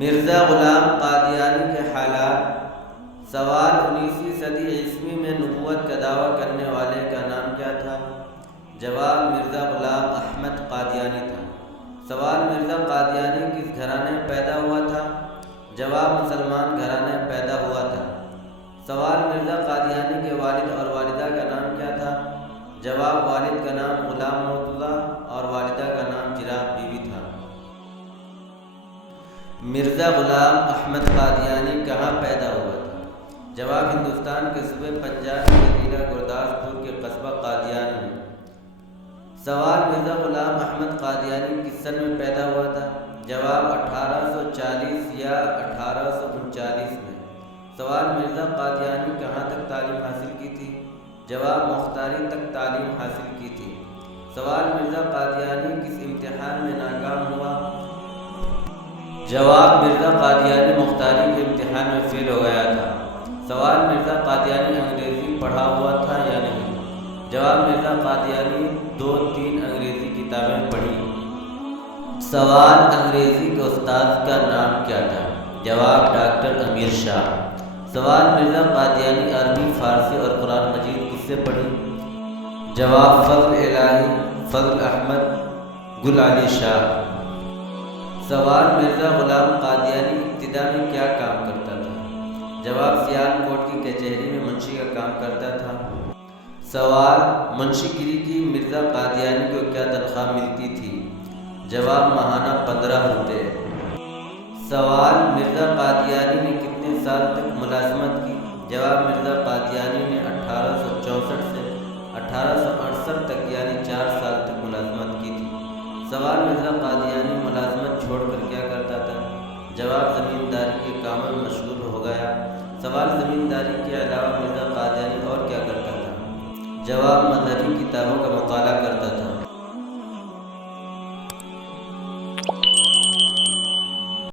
مرزا غلام قادیانی کے حالات۔ سوال: 19ویں صدی عیسوی میں نبوت کا دعویٰ کرنے والے کا نام کیا تھا؟ جواب: مرزا غلام احمد قادیانی تھا۔ سوال: مرزا قادیانی کس گھرانے میں پیدا ہوا تھا؟ جواب: مسلمان گھرانے میں پیدا ہوا تھا۔ سوال: مرزا قادیانی کے والد اور والدہ کا نام کیا تھا؟ جواب: والد کا نام غلام مرتضیٰ اور والدہ کا نام چراغ بی بی تھا۔ مرزا غلام احمد قادیانی کہاں پیدا ہوا تھا؟ جواب: ہندوستان کے صوبے پنجاب کے ضلع گرداسپور کے قصبہ قادیان میں۔ سوال: مرزا غلام احمد قادیانی کس سن میں پیدا ہوا تھا؟ جواب: 1840 یا 1839 میں۔ سوال: مرزا قادیانی کہاں تک تعلیم حاصل کی تھی؟ جواب: مختاری تک تعلیم حاصل کی تھی۔ سوال: مرزا قادیانی کس امتحان میں ناکام ہوا؟ جواب: مرزا قادیانی مختاری کے امتحان میں فیل ہو گیا تھا۔ سوال: مرزا قادیانی انگریزی پڑھا ہوا تھا یا نہیں؟ جواب: مرزا قادیانی 2-3 انگریزی کتابیں پڑھی۔ سوال: انگریزی کے استاد کا نام کیا تھا؟ جواب: ڈاکٹر امیر شاہ۔ سوال: مرزا قادیانی عربی، فارسی اور قرآن مجید کس سے پڑھی؟ جواب: فضل الہی، فضل احمد، گل علی شاہ۔ سوال: مرزا غلام قادیانی ابتدا میں کیا کام کرتا تھا؟ جواب: سیال کوٹ کی کچہری میں منشی کا کام کرتا تھا۔ سوال: منشی گیری کی مرزا قادیانی کو کیا تنخواہ ملتی تھی؟ جواب: ماہانہ 15 روپے۔ سوال: مرزا قادیانی نے کتنے سال تک ملازمت کی؟ جواب: مرزا قادیانی نے 1864 سے 1868 تک یعنی 4 سال تک ملازمت کی تھی۔ سوال: مرزا قادیانی ملازمت چھوڑ کر کیا کرتا تھا؟ جواب: زمینداری کے کاموں میں مشغول ہو گیا۔ سوال: زمینداری کے علاوہ مرزا قادیانی اور کیا کرتا تھا؟ جواب: مذہبی کتابوں کا مطالعہ کرتا تھا۔